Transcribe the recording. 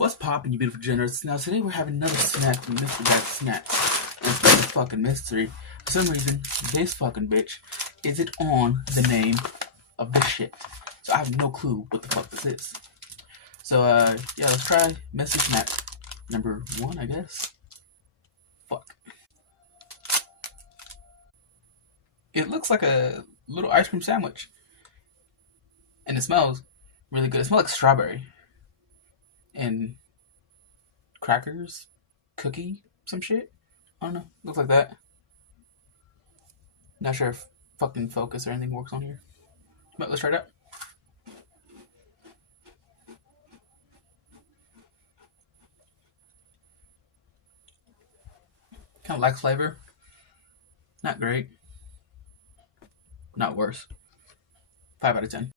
What's poppin', you beautiful generous? Now today we're having another snack from Mr. Jack Snacks. And it's a fucking mystery. For some reason, this fucking bitch isn't on the name of this shit. So I have no clue what the fuck this is. So yeah, let's try mystery snack number 1, I guess. Fuck. It looks like a little ice cream sandwich. And it smells really good. It smells like strawberry. And crackers, cookie, some shit. I don't know. Looks like that. Not sure if fucking focus or anything works on here. But let's try it out. Kind of lacks flavor. Not great. Not worse. 5 out of 10.